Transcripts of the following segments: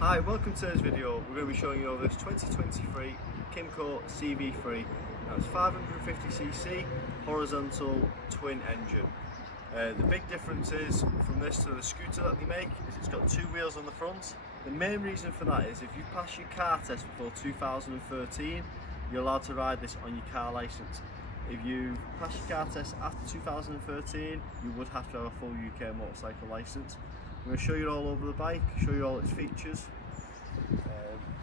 Hi, welcome to today's video. We're going to be showing you over this 2023 Kymco CV3. Now it's 550cc horizontal twin engine. The big difference is from this to the scooter that they make is it's got two wheels on the front. The main reason for that is if you pass your car test before 2013, you're allowed to ride this on your car licence. If you pass your car test after 2013, you would have to have a full UK motorcycle licence. I'm going to show you all over the bike, show you all its features.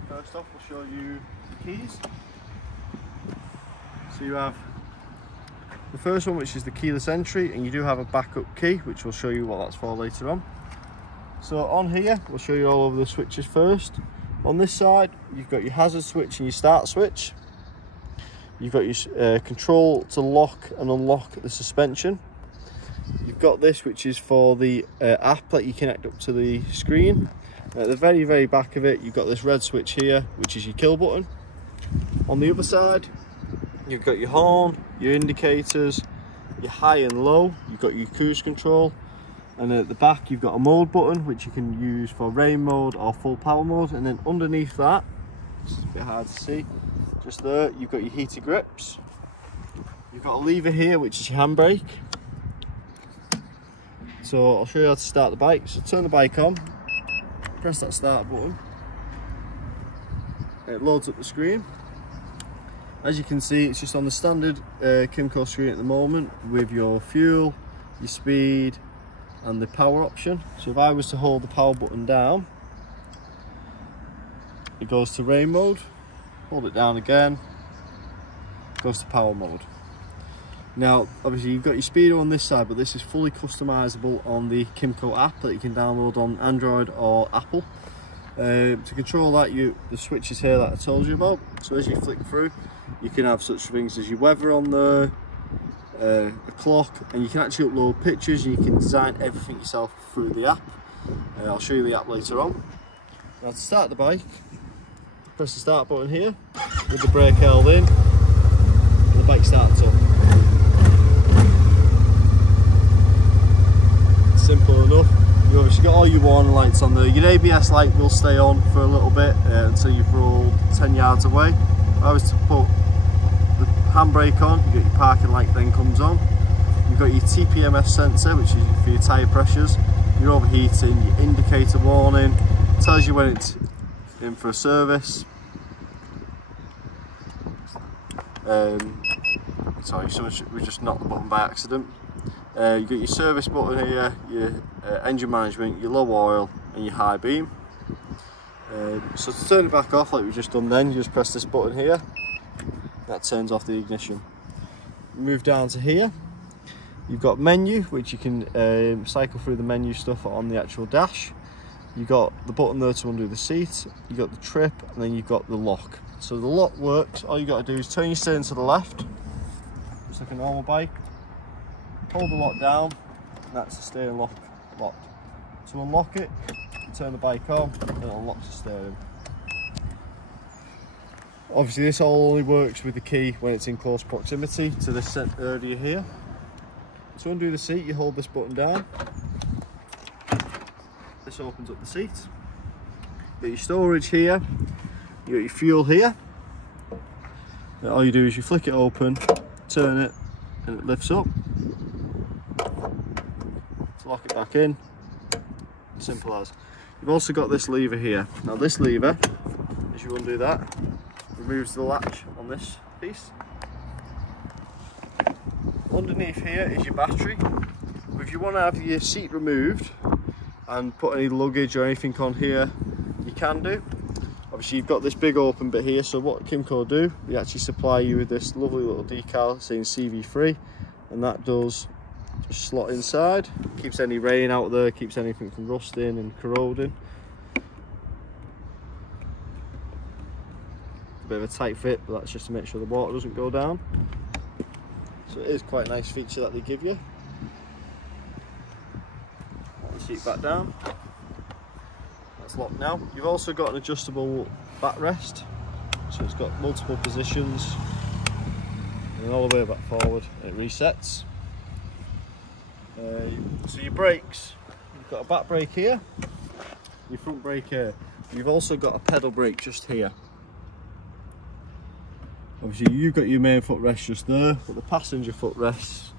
First off, we'll show you the keys. So you have the first one, which is the keyless entry, and you do have a backup key, which we'll show you what that's for later on. So on here, we'll show you all over the switches first. On this side, you've got your hazard switch and your start switch. You've got your control to lock and unlock the suspension. You've got this, which is for the app that you connect up to the screen. At the very back of it, you've got this red switch here, which is your kill button. On the other side, you've got your horn, your indicators, your high and low. You've got your cruise control, and at the back you've got a mode button, which you can use for rain mode or full power mode. And then underneath that, it's a bit hard to see, just there, you've got your heated grips. You've got a lever here, which is your handbrake. So I'll show you how to start the bike. So turn the bike on, press that start button, it loads up the screen. As you can see, it's just on the standard Kymco screen at the moment with your fuel, your speed and the power option. So if I was to hold the power button down, it goes to rain mode. Hold it down again, it goes to power mode. Now, obviously you've got your speedo on this side, but this is fully customizable on the Kymco app that you can download on Android or Apple. To control that, the switches here that I told you about. So as you flick through, you can have such things as your weather on there, a clock, and you can actually upload pictures. You can design everything yourself through the app. I'll show you the app later on. Now to start the bike, press the start button here with the brake held in, and the bike starts up. Simple enough. You've obviously got all your warning lights on there. Your ABS light will stay on for a little bit until you've rolled 10 yards away. If I was to put the handbrake on, you get your parking light then comes on. You've got your TPMS sensor, which is for your tyre pressures, your overheating, your indicator warning, tells you when it's in for a service. Sorry, we just knocked the button by accident. You've got your service button here, your engine management, your low oil and your high beam. So to turn it back off like we've just done then, you just press this button here. That turns off the ignition. Move down to here. You've got menu, which you can cycle through the menu stuff on the actual dash. You've got the button there to undo the seat. You've got the trip, and then you've got the lock. So the lock works. All you got to do is turn your steering to the left, just like a normal bike. Hold the lock down, and that's the steering lock locked. To unlock it, you turn the bike on, and it unlocks the steering. Obviously this all only works with the key when it's in close proximity to this centre area here. To undo the seat, you hold this button down. This opens up the seat. You've got your storage here, you've got your fuel here. And all you do is you flick it open, turn it, and it lifts up. Lock it back in, simple as. You've also got this lever here. Now this lever, as you undo that, removes the latch on this piece. Underneath here is your battery. If you want to have your seat removed and put any luggage or anything on here, you can do. Obviously you've got this big open bit here, so what Kymco do, they actually supply you with this lovely little decal saying CV3, and that does just slot inside, keeps any rain out there, keeps anything from rusting and corroding. A bit of a tight fit, but that's just to make sure the water doesn't go down. So it is quite a nice feature that they give you. Put the seat back down. That's locked now. You've also got an adjustable backrest, so it's got multiple positions, and all the way back forward, and it resets. So your brakes, you've got a back brake here, your front brake here. you've also got a pedal brake just here. Obviously you've got your main footrest just there, but the passenger footrests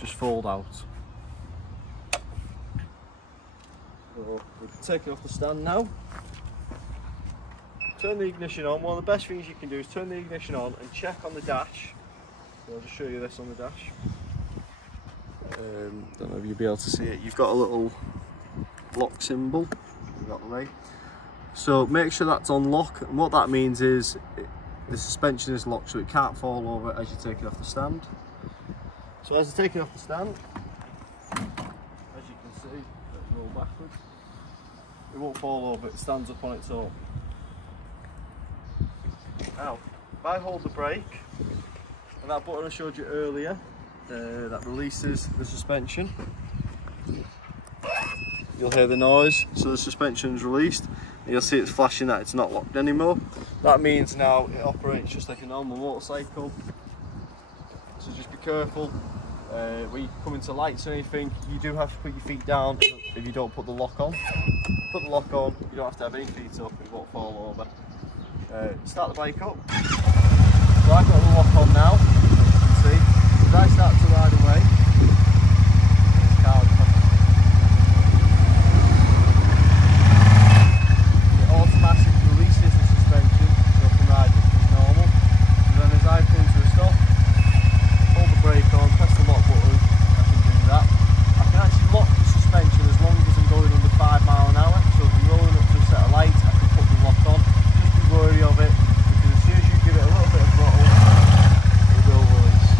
just fold out. So we can take it off the stand now. Turn the ignition on. One of the best things you can do is turn the ignition on and check on the dash. So I'll just show you this on the dash. Don't know if you'll be able to see it. You've got a little lock symbol. So make sure that's on lock, and what that means is the suspension is locked so it can't fall over as you take it off the stand. So as you're taking off the stand, as you can see, let's roll backwards. It won't fall over, it stands up on its own. Now, if I hold the brake, and that button I showed you earlier, that releases the suspension, you'll hear the noise, so the suspension is released, and you'll see it's flashing that it's not locked anymore. That means now it operates just like a normal motorcycle, so just be careful. When you come into lights or anything, you do have to put your feet down if you don't put the lock on. Put the lock on, you don't have to have any feet up, it won't fall over. Start the bike up. So I've got the lock on now, as you can see. As I start to ride away, it automatically releases the suspension so I can ride it as normal. And then as I come to a stop, hold the brake on, press the lock button, I can do that. I can actually lock the suspension as long as I'm going under 5 miles an hour. So if I'm rolling up to a set of lights, I can put the lock on. Just be wary of it, because as soon as you give it a little bit of throttle, it will release.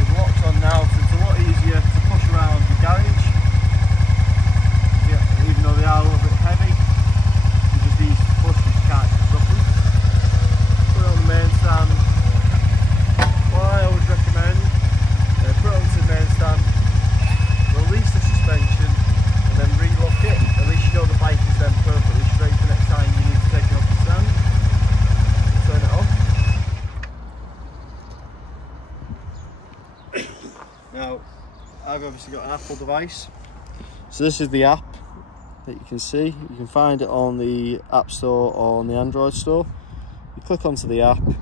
With the lock's on now, so it's a lot easier to push around the garage. Even though they are a little bit heavy, you just easy to push, you can't stop them. Put it on the main stand. What I always recommend, put it onto the main stand, release the suspension, and then re-lock it. At least you know the bike is then perfectly straight the next time you need to take it off the stand. Turn it off. Now, I've obviously got an Apple device. So this is the app that you can see. You can find it on the App Store or on the Android Store. You click onto the app, and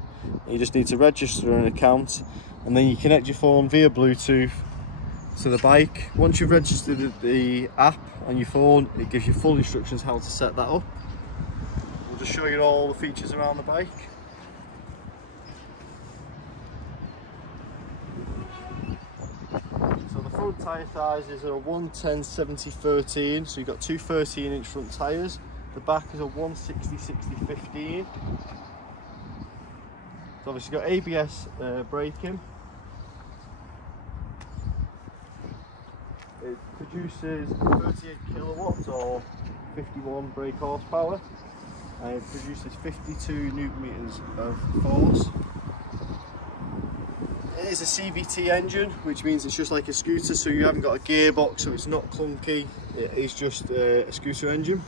you just need to register an account, and then you connect your phone via Bluetooth to the bike. Once you've registered the app on your phone, it gives you full instructions how to set that up. We'll just show you all the features around the bike. So the front tyre sizes are a 110/70/13, so you've got two 13-inch front tyres. The back is a 160/60/15. It's obviously got ABS braking. It produces 38 kilowatts or 51 brake horsepower, and it produces 52 newton meters of force. It is a CVT engine, which means it's just like a scooter, so you haven't got a gearbox, so it's not clunky. It is just a scooter engine.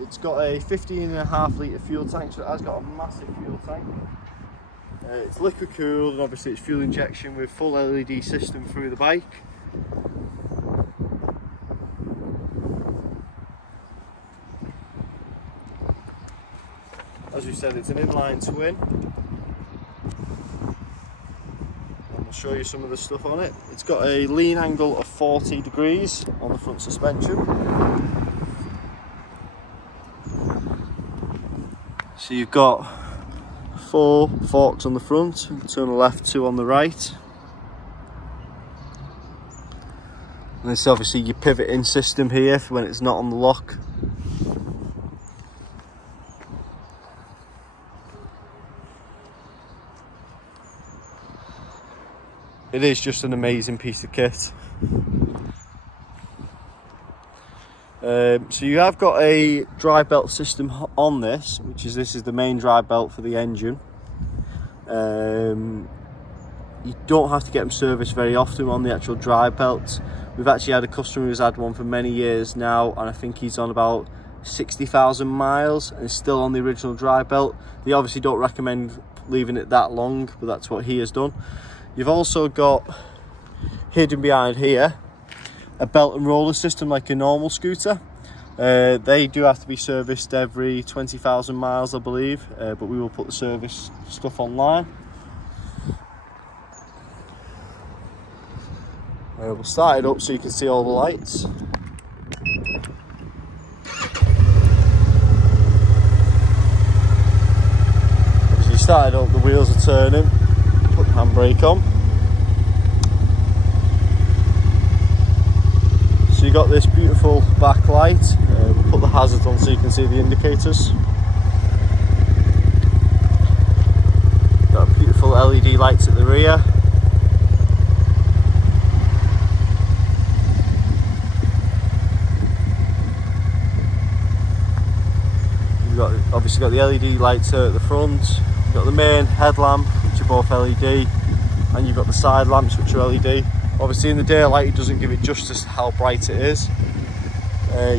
It's got a 15.5 litre fuel tank, so it has got a massive fuel tank. It's liquid cooled, and obviously it's fuel injection with full LED system through the bike. As we said, it's an inline twin. And I'll show you some of the stuff on it. It's got a lean angle of 40 degrees on the front suspension. So you've got 4 forks on the front, 2 on the left, 2 on the right. And this is obviously your pivot in system here for when it's not on the lock. It is just an amazing piece of kit. So you have got a drive belt system on this, this is the main drive belt for the engine. You don't have to get them serviced very often on the actual drive belts. We've actually had a customer who's had one for many years now, and I think he's on about 60,000 miles and is still on the original drive belt. They obviously don't recommend leaving it that long, but that's what he has done. You've also got hidden behind here a belt and roller system like a normal scooter. They do have to be serviced every 20,000 miles, I believe, but we will put the service stuff online. We'll start it up so you can see all the lights. As you started up, the wheels are turning. Put the handbrake on. So you got this beautiful backlight. We'll put the hazards on so you can see the indicators. Got beautiful LED lights at the rear. You've got obviously got the LED lights here at the front. You've got the main headlamp, which are both LED, and you've got the side lamps, which are LED. Obviously in the daylight it doesn't give it justice how bright it is.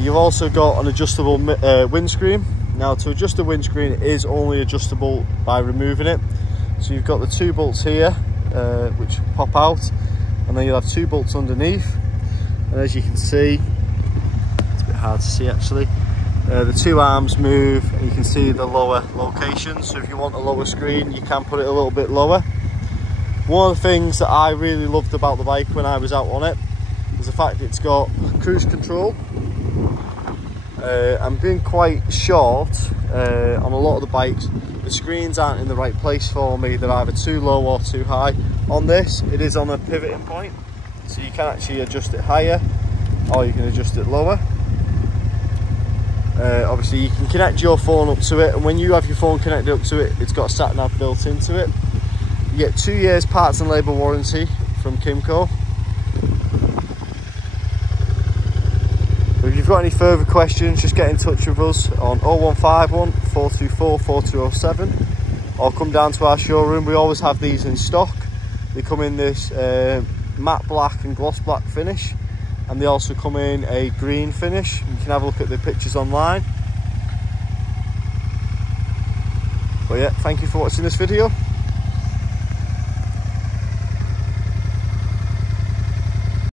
You've also got an adjustable windscreen. Now to adjust the windscreen, it is only adjustable by removing it. So you've got the 2 bolts here which pop out, and then you'll have 2 bolts underneath, and as you can see, it's a bit hard to see actually, the 2 arms move and you can see the lower location. So if you want a lower screen, you can put it a little bit lower. One of the things that I really loved about the bike when I was out on it is the fact it's got cruise control. I'm being quite short on a lot of the bikes. The screens aren't in the right place for me. They're either too low or too high. On this, it is on a pivoting point, so you can actually adjust it higher or you can adjust it lower. Obviously you can connect your phone up to it, and when you have your phone connected up to it, it's got a sat nav built into it. You get 2 years parts and labour warranty from Kymco. If you've got any further questions, just get in touch with us on 0151 424 4207 or come down to our showroom. We always have these in stock. They come in this matte black and gloss black finish, and they also come in a green finish. You can have a look at the pictures online. But yeah, thank you for watching this video.